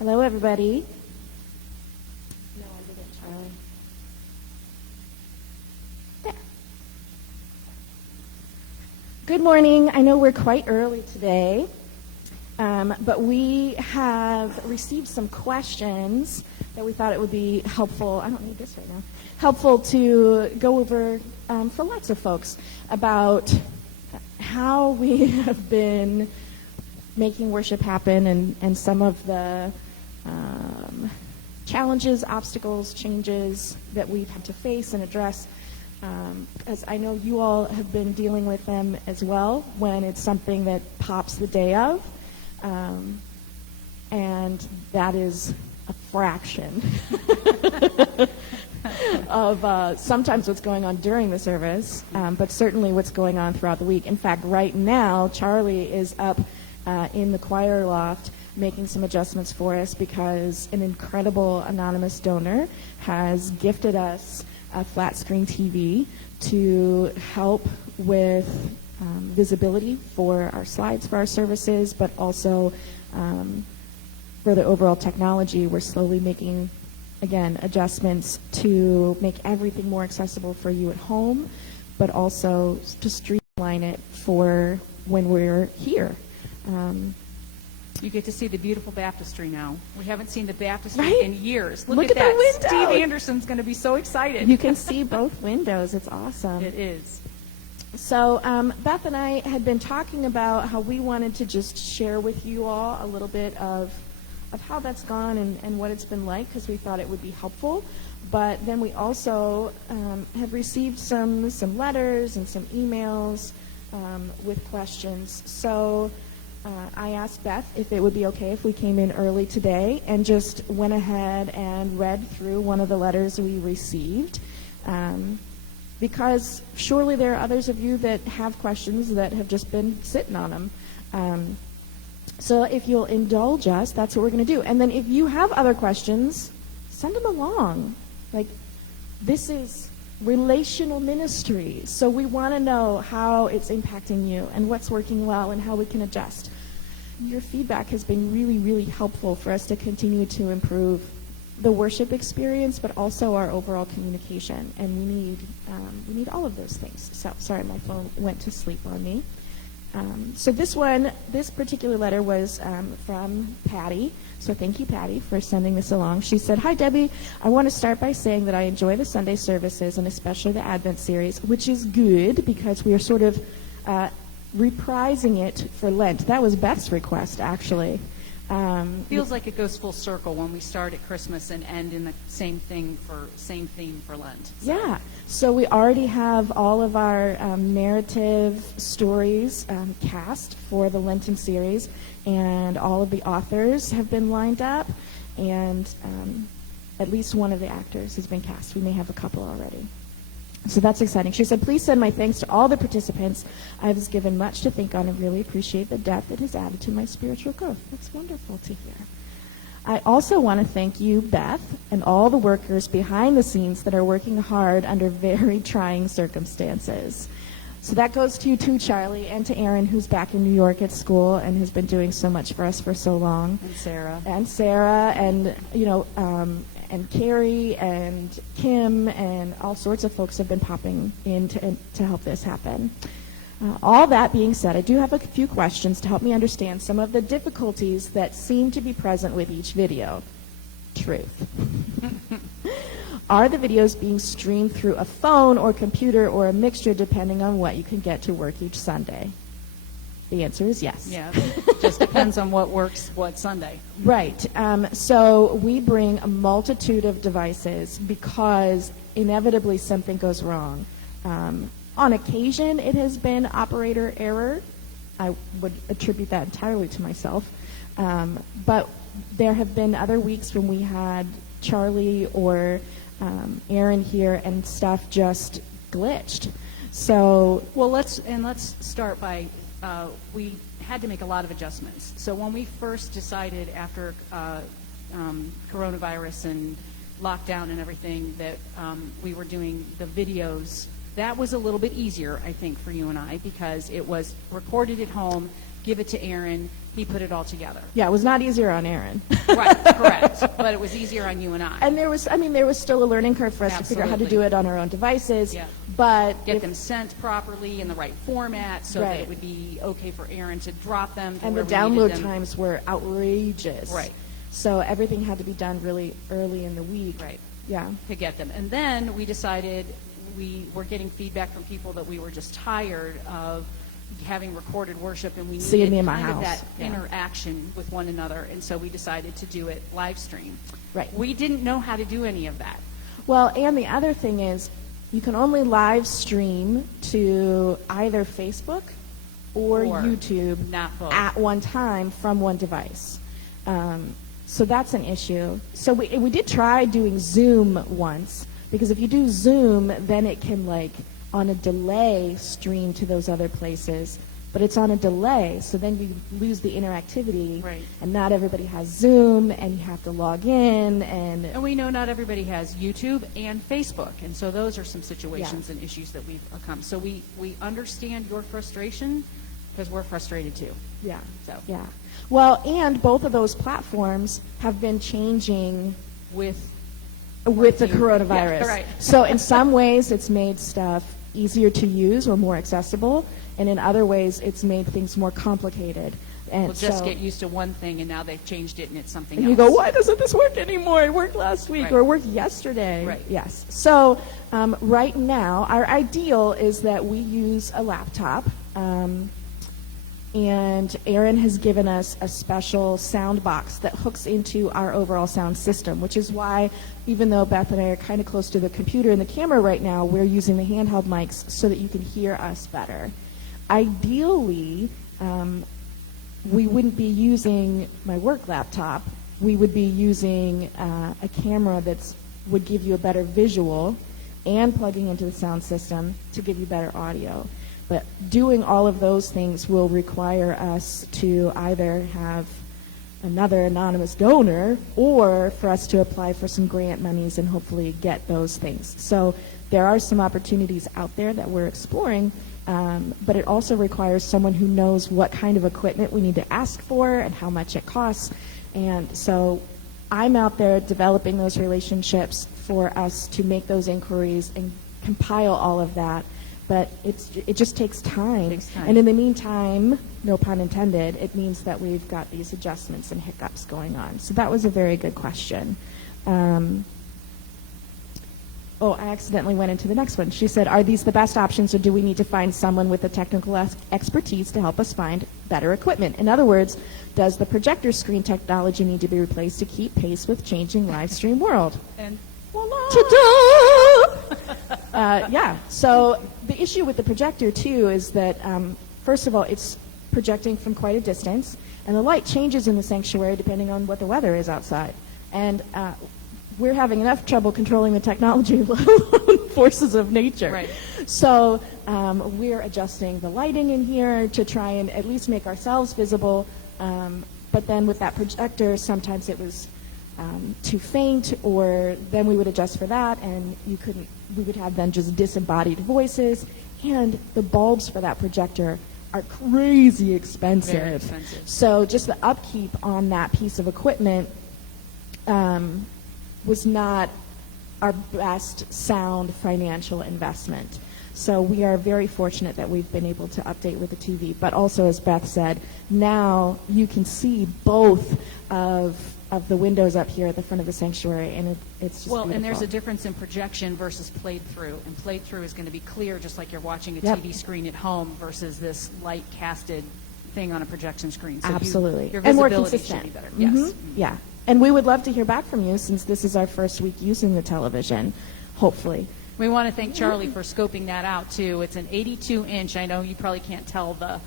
Hello, everybody. No, I didn't, Charlie. There. Good morning. I know we're quite early today, but we have received some questions that we thought it would be helpful. I don't need this right now. Helpful to go over for lots of folks about how we have been making worship happen and some of the challenges, obstacles, changes that we've had to face and address, as I know you all have been dealing with them as well when it's something that pops the day of, and that is a fraction of sometimes what's going on during the service, but certainly what's going on throughout the week. In fact, right now, Charlie is up in the choir loft making some adjustments for us because an incredible anonymous donor has gifted us a flat screen TV to help with visibility for our slides for our services, but also for the overall technology. We're slowly making, again, adjustments to make everything more accessible for you at home, but also to streamline it for when we're here. You get to see the beautiful baptistry now. We haven't seen the baptistry Right? in years. Look at at the that. window. Steve Anderson's going to be so excited. You can see both windows. It's awesome. It is. So Beth and I had been talking about how we wanted to just share with you all a little bit of how that's gone and what it's been like, because we thought it would be helpful. But then we also have received some letters and some emails with questions. So I asked Beth if it would be okay if we came in early today and just went ahead and read through one of the letters we received, because surely there are others of you that have questions that have just been sitting on them. So if you'll indulge us, that's what we're going to do. And then if you have other questions, send them along. Like, this is relational ministry, so we want to know how it's impacting you and what's working well and how we can adjust. Your feedback has been really, really helpful for us to continue to improve the worship experience, but also our overall communication, and we need all of those things. So, sorry, my phone went to sleep on me. So this particular letter was from Patty. So thank you, Patty, for sending this along. She said, "Hi, Debbie. I want to start by saying that I enjoy the Sunday services and especially the Advent series, which is good because we are sort of reprising it for Lent." That was Beth's request, actually. Feels like it goes full circle when we start at Christmas and end in the same theme for Lent. So. Yeah. So we already have all of our narrative stories cast for the Lenten series, and all of the authors have been lined up, and at least one of the actors has been cast. We may have a couple already. So that's exciting. She said, "Please send my thanks to all the participants. I was given much to think on and really appreciate the depth it has added to my spiritual growth." That's wonderful to hear. I also want to thank you, Beth, and all the workers behind the scenes that are working hard under very trying circumstances. So that goes to you too, Charlie, and to Aaron, who's back in New York at school and has been doing so much for us for so long. And Sarah. And and Carrie and Kim and all sorts of folks have been popping in to help this happen. All that being said, I do have a few questions to help me understand some of the difficulties that seem to be present with each video. Truth. Are the videos being streamed through a phone or computer or a mixture depending on what you can get to work each Sunday? The answer is yes. Yeah, it just depends on what works what Sunday. Right. So we bring a multitude of devices because inevitably something goes wrong. On occasion, it has been operator error. I would attribute that entirely to myself. But there have been other weeks when we had Charlie or Aaron here and stuff just glitched. So, well, let's start by we had to make a lot of adjustments. So when we first decided after coronavirus and lockdown and everything that we were doing the videos, that was a little bit easier, I think, for you and I, because it was recorded at home give it to Aaron. He put it all together. Yeah, it was not easier on Aaron. Right, correct. But it was easier on you and I. And there was still a learning curve for us to figure out how to do it on our own devices. Yeah. But get them sent properly in the right format so that it would be okay for Aaron to drop them. And the download times were outrageous. Right. So everything had to be done really early in the week. Right. Yeah. To get them. And then we decided we were getting feedback from people that we were just tired of having recorded worship, and we needed that interaction with one another, and so we decided to do it live stream. Right. We didn't know how to do any of that. Well, and the other thing is, you can only live stream to either Facebook or YouTube at one time from one device. So that's an issue. So we did try doing Zoom once, because if you do Zoom, then it can, like, on a delay stream to those other places, but it's on a delay, so then you lose the interactivity, right. And not everybody has Zoom, and you have to log in, and we know not everybody has YouTube and Facebook, and so those are some situations and issues that we've come. So we understand your frustration, because we're frustrated too. Yeah. So yeah. Well, and both of those platforms have been changing with the coronavirus. Yeah, right. So in some ways, it's made stuff easier to use or more accessible, and in other ways, it's made things more complicated. And we'll just get used to one thing, and now they've changed it, and it's something else. And you go, why doesn't this work anymore? It worked last week, or it worked yesterday. Right. Yes. So right now, our ideal is that we use a laptop. And Aaron has given us a special sound box that hooks into our overall sound system, which is why, even though Beth and I are kind of close to the computer and the camera right now, we're using the handheld mics so that you can hear us better. Ideally, we wouldn't be using my work laptop. We would be using a camera that would give you a better visual and plugging into the sound system to give you better audio. But doing all of those things will require us to either have another anonymous donor or for us to apply for some grant monies and hopefully get those things. So there are some opportunities out there that we're exploring, but it also requires someone who knows what kind of equipment we need to ask for and how much it costs. And so I'm out there developing those relationships for us to make those inquiries and compile all of that. But it just takes time. And in the meantime, no pun intended, it means that we've got these adjustments and hiccups going on. So that was a very good question. I accidentally went into the next one. She said, are these the best options, or do we need to find someone with the technical expertise to help us find better equipment? In other words, does the projector screen technology need to be replaced to keep pace with changing live stream world? And ta-da! Yeah, so the issue with the projector, too, is that, first of all, it's projecting from quite a distance, and the light changes in the sanctuary depending on what the weather is outside. And we're having enough trouble controlling the technology, let alone forces of nature. Right. So we're adjusting the lighting in here to try and at least make ourselves visible, but then with that projector, sometimes it was too faint, or then we would adjust for that, and we would have then just disembodied voices, and the bulbs for that projector are crazy expensive. Very expensive. So just the upkeep on that piece of equipment was not our best sound financial investment. So we are very fortunate that we've been able to update with the TV. But also, as Beth said, now you can see both of the windows up here at the front of the sanctuary, and it's just beautiful. And there's a difference in projection versus played through, and played through is going to be clear, just like you're watching a TV screen at home, versus this light casted thing on a projection screen. So absolutely, your and more visibility consistent. should be better. Mm-hmm. Yes, yeah, and we would love to hear back from you, since this is our first week using the television. Hopefully, we want to thank Charlie for scoping that out too. It's an 82-inch. I know you probably can't tell the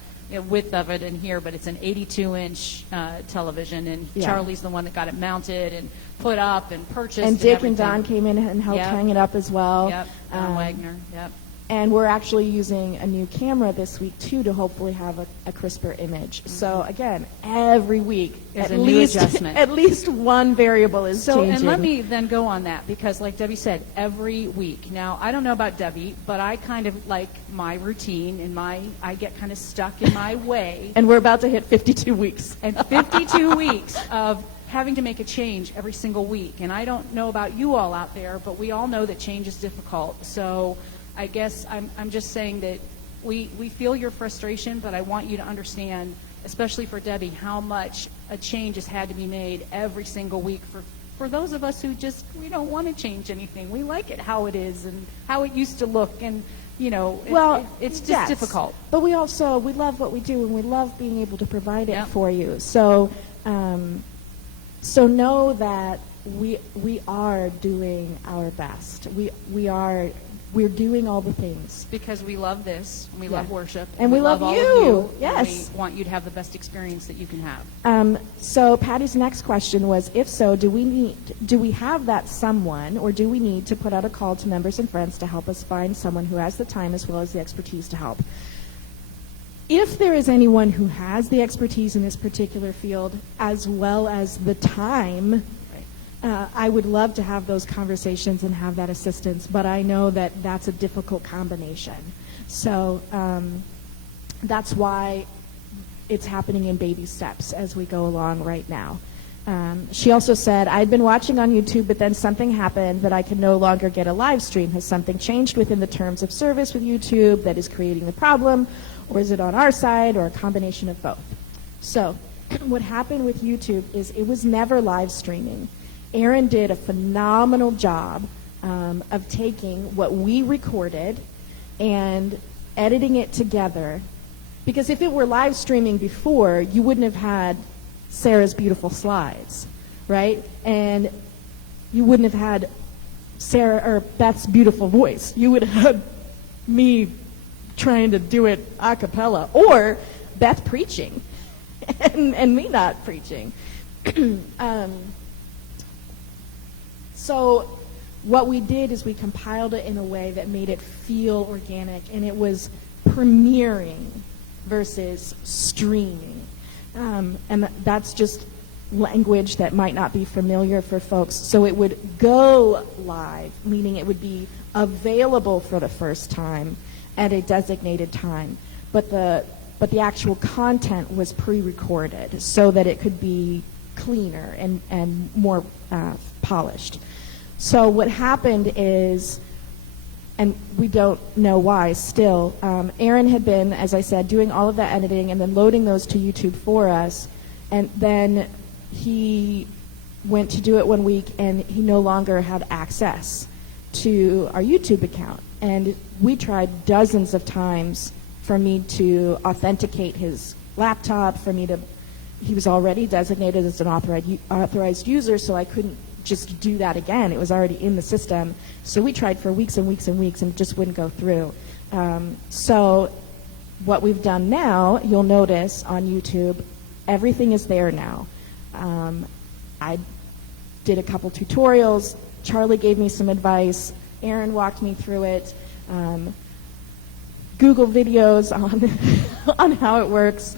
width of it in here, but it's an 82-inch television, and Charlie's the one that got it mounted and put up and purchased. And Dick and Don came in and helped hang it up as well. Yep, Don Wagner. Yep. And we're actually using a new camera this week, too, to hopefully have a crisper image. So, again, every week, at least one variable is changing. And let me then go on that, because like Debbie said, every week. Now, I don't know about Debbie, but I kind of like my routine, and I get kind of stuck in my way. And we're about to hit 52 weeks. And 52 weeks of having to make a change every single week. And I don't know about you all out there, but we all know that change is difficult. So I guess I'm just saying that we feel your frustration, but I want you to understand, especially for Debbie, how much a change has had to be made every single week for those of us who we don't want to change anything. We like it how it is and how it used to look, and it's just difficult. But we love what we do, and we love being able to provide it for you. So know that we are doing our best. We're doing all the things. Because we love this, and we love worship, and we love all you. Of you. Yes. We want you to have the best experience that you can have. So Patty's next question was, if so, do we have that someone, or do we need to put out a call to members and friends to help us find someone who has the time as well as the expertise to help? If there is anyone who has the expertise in this particular field as well as the time, I would love to have those conversations and have that assistance, but I know that that's a difficult combination. So that's why it's happening in baby steps as we go along right now. She also said, I'd been watching on YouTube, but then something happened that I can no longer get a live stream. Has something changed within the terms of service with YouTube that is creating the problem, or is it on our side, or a combination of both? So what happened with YouTube is it was never live streaming. Aaron did a phenomenal job of taking what we recorded and editing it together, because if it were live streaming before, you wouldn't have had Sarah's beautiful slides, right? And you wouldn't have had Sarah or Beth's beautiful voice. You would have had me trying to do it a cappella, or Beth preaching and me not preaching. So what we did is we compiled it in a way that made it feel organic, and it was premiering versus streaming. And that's just language that might not be familiar for folks. So it would go live, meaning it would be available for the first time at a designated time. But the actual content was pre-recorded so that it could be cleaner and more polished. So what happened is, and we don't know why still, Aaron had been, as I said, doing all of that editing and then loading those to YouTube for us, and then he went to do it one week and he no longer had access to our YouTube account. And we tried dozens of times for me to authenticate his laptop, he was already designated as an authorized user, so I couldn't just do that again. It was already in the system. So we tried for weeks and weeks and weeks, and it just wouldn't go through. So what we've done now, you'll notice on YouTube, everything is there now. I did a couple tutorials. Charlie gave me some advice. Aaron walked me through it. Google videos on how it works.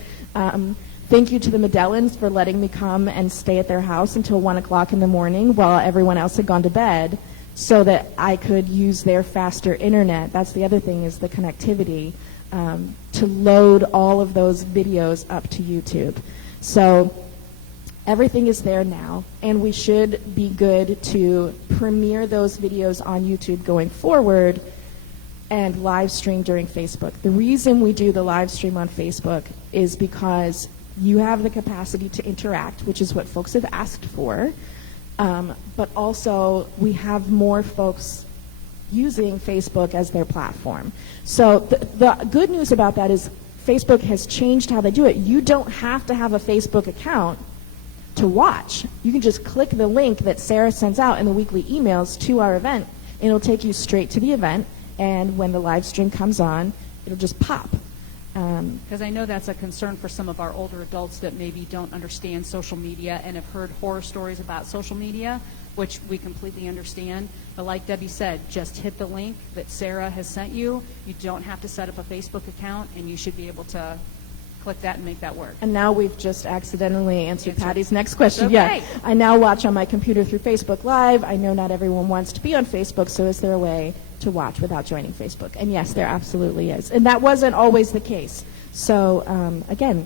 Thank you to the Medellins for letting me come and stay at their house until 1 o'clock in the morning while everyone else had gone to bed, so that I could use their faster internet. That's the other thing, is the connectivity, to load all of those videos up to YouTube. So everything is there now, and we should be good to premiere those videos on YouTube going forward and live stream during Facebook. The reason we do the live stream on Facebook is because you have the capacity to interact, which is what folks have asked for, but also we have more folks using Facebook as their platform. So the good news about that is Facebook has changed how they do it. You don't have to have a Facebook account to watch. You can just click the link that Sarah sends out in the weekly emails to our event, and it'll take you straight to the event, and when the live stream comes on, it'll just pop. Because I know that's a concern for some of our older adults that maybe don't understand social media and have heard horror stories about social media, which we completely understand. But like Debbie said, just hit the link that Sarah has sent you. You don't have to set up a Facebook account, and you should be able to click that and make that work. And now we've just accidentally answered Patty's next question. Okay. Yeah, I now watch on my computer through Facebook Live. I know not everyone wants to be on Facebook, so is there a way to watch without joining Facebook? And yes, there absolutely is. And that wasn't always the case. So again,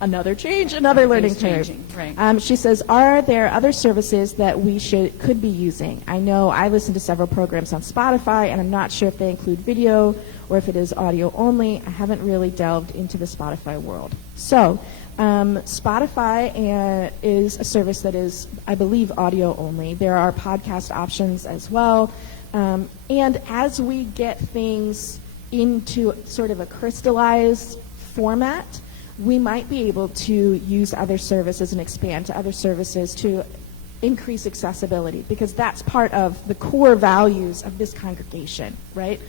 another change, another learning curve. Right. She says, are there other services that we could be using? I know I listen to several programs on Spotify, and I'm not sure if they include video or if it is audio only. I haven't really delved into the Spotify world. So Spotify is a service that is, I believe, audio only. There are podcast options as well. And as we get things into sort of a crystallized format, we might be able to use other services and expand to other services to increase accessibility, because that's part of the core values of this congregation, right?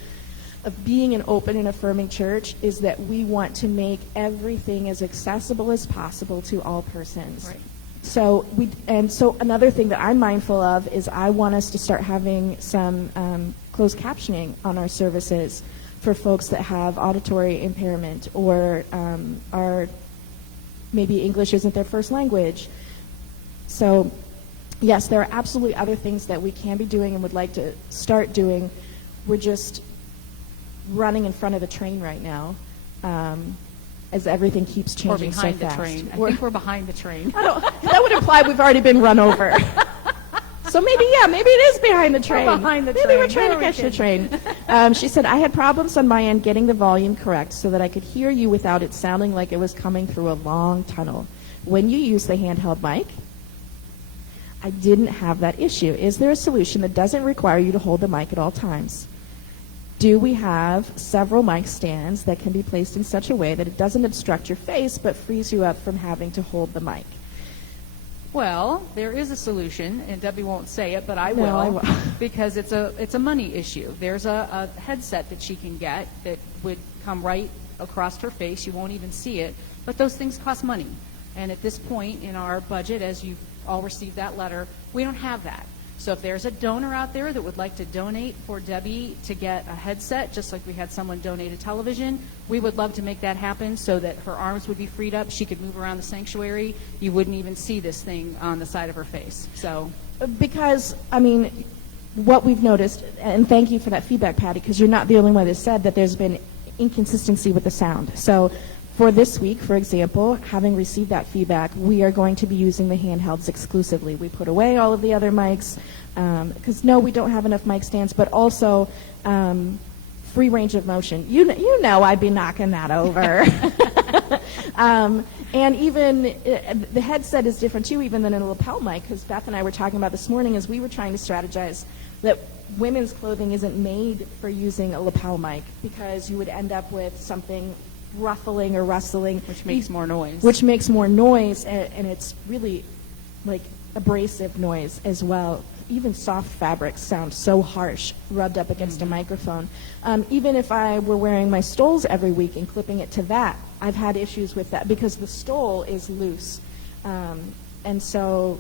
Of being an open and affirming church is that we want to make everything as accessible as possible to all persons. Right. So another thing that I'm mindful of is I want us to start having some closed captioning on our services for folks that have auditory impairment or are maybe English isn't their first language. So yes, there are absolutely other things that we can be doing and would like to start doing. We're just running in front of the train right now, as everything keeps changing so fast. We're behind the train. I think we're behind the train. That would imply we've already been run over. So maybe it is behind the train. We're behind the maybe train. We're trying to catch the train. She said, I had problems on my end getting the volume correct so that I could hear you without it sounding like it was coming through a long tunnel. When you use the handheld mic, I didn't have that issue. Is there a solution that doesn't require you to hold the mic at all times? Do we have several mic stands that can be placed in such a way that it doesn't obstruct your face but frees you up from having to hold the mic? Well, there is a solution, and Debbie won't say it, but I will, No, I will. because it's a money issue. There's a headset that she can get that would come right across her face. You won't even see it, but those things cost money. And at this point in our budget, as you've all received that letter, we don't have that. So if there's a donor out there that would like to donate for Debbie to get a headset, just like we had someone donate a television, we would love to make that happen so that her arms would be freed up. She could move around the sanctuary. You wouldn't even see this thing on the side of her face. So, because, I mean, what we've noticed, and thank you for that feedback, Patty, because you're not the only one that said that there's been inconsistency with the sound. So for this week, for example, having received that feedback, we are going to be using the handhelds exclusively. We put away all of the other mics because, no, we don't have enough mic stands, but also free range of motion. You know I'd be knocking that over. And even the headset is different, too, even than a lapel mic, because Beth and I were talking about this morning as we were trying to strategize that women's clothing isn't made for using a lapel mic because you would end up with something ruffling or rustling. Which makes more noise. Which makes more noise, and it's really like abrasive noise as well. Even soft fabrics sound so harsh rubbed up against a microphone. Even if I were wearing my stoles every week and clipping it to that, I've had issues with that because the stole is loose. And so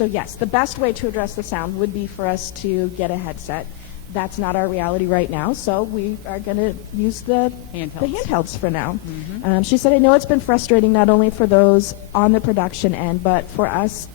yes, the best way to address the sound would be for us to get a headset. That's not our reality right now, so we are going to use the handhelds for now. Mm-hmm. She said, I know it's been frustrating not only for those on the production end, but for us,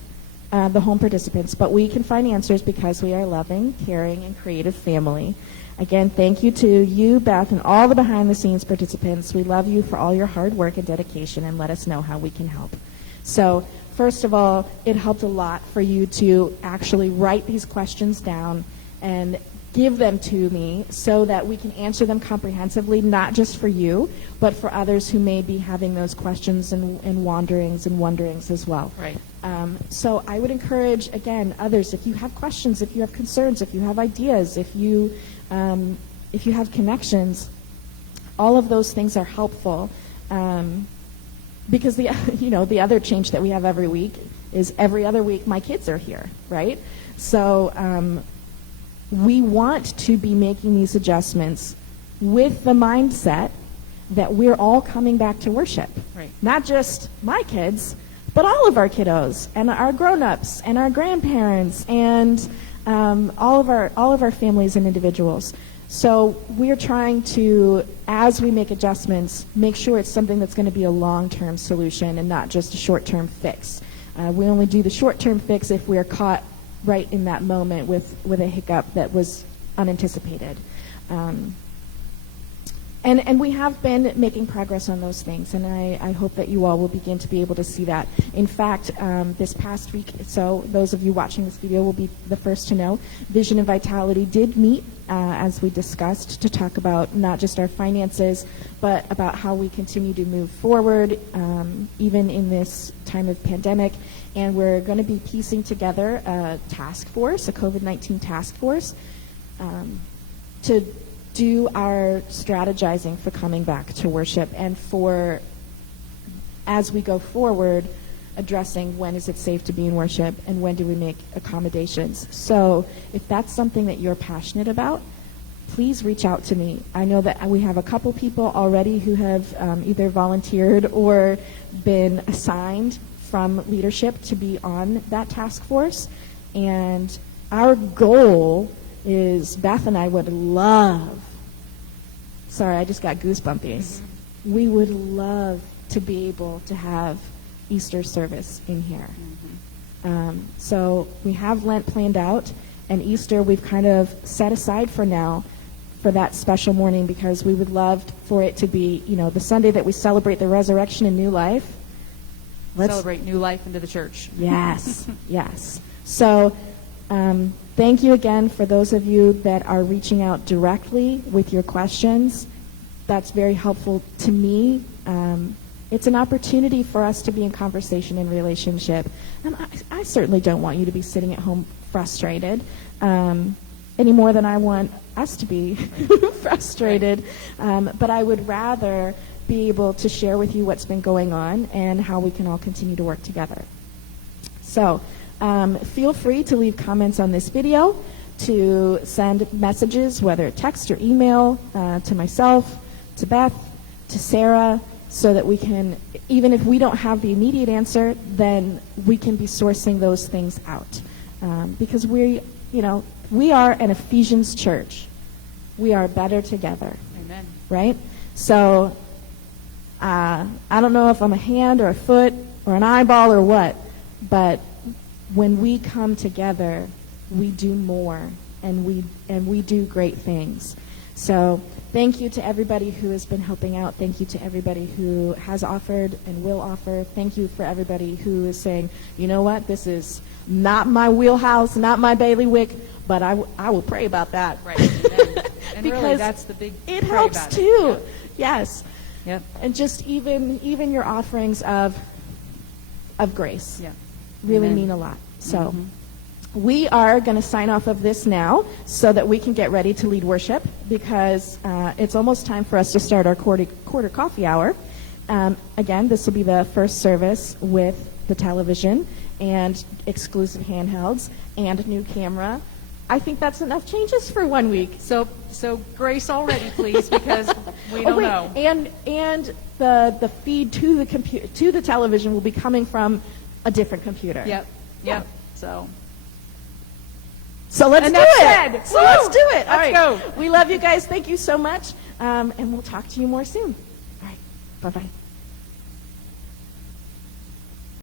the home participants, but we can find answers because we are a loving, caring, and creative family. Again, thank you to you, Beth, and all the behind-the-scenes participants. We love you for all your hard work and dedication, and let us know how we can help. So, first of all, it helped a lot for you to actually write these questions down and give them to me so that we can answer them comprehensively, not just for you, but for others who may be having those questions and wanderings and wonderings as well. Right. So I would encourage, again, others, if you have questions, if you have concerns, if you have ideas, if you have connections, all of those things are helpful. Because the other change that we have every week is every other week my kids are here, right? So we want to be making these adjustments with the mindset that we're all coming back to worship. Right. Not just my kids, but all of our kiddos and our grown-ups and our grandparents and all of our families and individuals. So we're trying to, as we make adjustments, make sure it's something that's going to be a long-term solution and not just a short-term fix. We only do the short-term fix if we're caught right in that moment with a hiccup that was unanticipated. And we have been making progress on those things, and I hope that you all will begin to be able to see that. In fact, this past week, so those of you watching this video will be the first to know, Vision and Vitality did meet, as we discussed, to talk about not just our finances, but about how we continue to move forward, even in this time of pandemic. And we're going to be piecing together a task force, a COVID-19 task force, to do our strategizing for coming back to worship and for, as we go forward, addressing when is it safe to be in worship and when do we make accommodations. So if that's something that you're passionate about, please reach out to me. I know that we have a couple people already who have either volunteered or been assigned from leadership to be on that task force. And our goal is, Beth and I would love, sorry, I just got goosebumpies. We would love to be able to have Easter service in here. So we have Lent planned out, and Easter we've kind of set aside for now for that special morning, because we would love for it to be, the Sunday that we celebrate the resurrection and new life. Let's celebrate new life into the church. Yes, yes. So thank you again for those of you that are reaching out directly with your questions. That's very helpful to me. It's an opportunity for us to be in conversation and relationship. And I certainly don't want you to be sitting at home frustrated any more than I want us to be frustrated. But I would rather be able to share with you what's been going on and how we can all continue to work together. So feel free to leave comments on this video, to send messages, whether text or email, to myself, to Beth, to Sarah, so that we can, even if we don't have the immediate answer, then we can be sourcing those things out. Because we are an Ephesians church. We are better together. Amen. Right? So I don't know if I'm a hand or a foot or an eyeball or what, but when we come together, we do more, and we do great things. So thank you to everybody who has been helping out. Thank you to everybody who has offered and will offer. Thank you for everybody who is saying, you know what, this is not my wheelhouse, not my bailiwick, but I will pray about that. Right. And because really, that's the big it helps too. Yep. Yes. Yep. And just even your offerings of grace really Amen. mean a lot. So we are going to sign off of this now so that we can get ready to lead worship, because it's almost time for us to start our quarter coffee hour. Again, this will be the first service with the television and exclusive handhelds and new camera. I think that's enough changes for 1 week. So grace already, please, because we don't know. And the feed to the television will be coming from a different computer. Yep. So let's do it. So let's do it. All right. Let's go. We love you guys. Thank you so much. And we'll talk to you more soon. All right. Bye-bye.